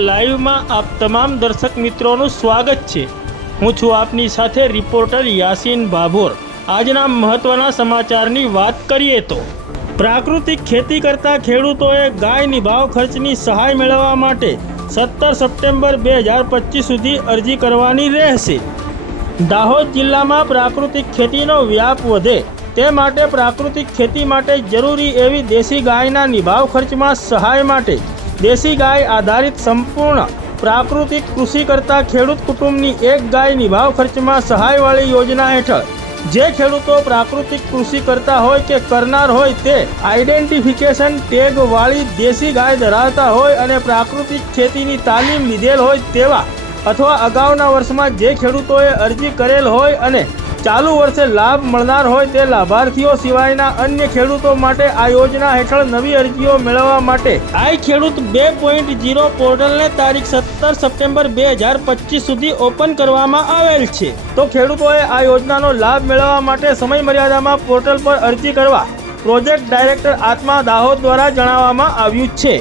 લાઈવમાં આપ તમામ દર્શક મિત્રોનું સ્વાગત છે। હું છું આપની સાથે રિપોર્ટર યાસીન ભાભોર। આજના મહત્વના સમાચારની વાત કરીએ તો પ્રાકૃતિક ખેતી કરતા ખેડૂતોએ ગાયની ભાવ ખર્ચની સહાય મેળવવા માટે 17 સપ્ટેમ્બર 2025 સુધી અરજી કરવાની રહેશે। દાહોદ જિલ્લામાં પ્રાકૃતિક ખેતીનો વ્યાપ વધે તે માટે પ્રાકૃતિક ખેતી માટે જરૂરી એવી દેશી ગાયના નિભાવ ખર્ચમાં સહાય માટે દેશી ગાય આધારિત સંપૂર્ણ પ્રાકૃતિક કૃષિ કરતા ખેડૂત કુટુંબની એક ગાય નિભાવ ખર્ચમાં સહાયવાળી યોજના હેઠળ જે ખેડૂતો પ્રાકૃતિક કૃષિ કરતા હોય કે કરનાર હોય તે આઈડેન્ટિફિકેશન ટેગ વાળી દેશી ગાય ધરાવતા હોય અને પ્રાકૃતિક ખેતીની તાલીમ લીધેલ હોય તેવા અથવા અગાઉના વર્ષમાં જે ખેડૂતોએ અરજી કરેલ હોય અને ચાલુ વર્ષે લાભ મળનાર હોય તે લાભાર્થીઓ સિવાયના અન્ય ખેડૂતો માટે આ યોજના હેઠળ નવી અરજીઓ મેળવવા માટે આઈ ખેડૂત 2.0 પોર્ટલને તારીખ 17 સપ્ટેમ્બર 2025 સુધી ઓપન કરવામાં આવેલ છે। તો ખેડૂતોએ આ યોજનાનો લાભ મેળવવા માટે સમય મર્યાદામાં પોર્ટલ પર અરજી કરવા પ્રોજેક્ટ ડાયરેક્ટર આત્મા દાહોદ દ્વારા જણાવવામાં આવ્યું છે।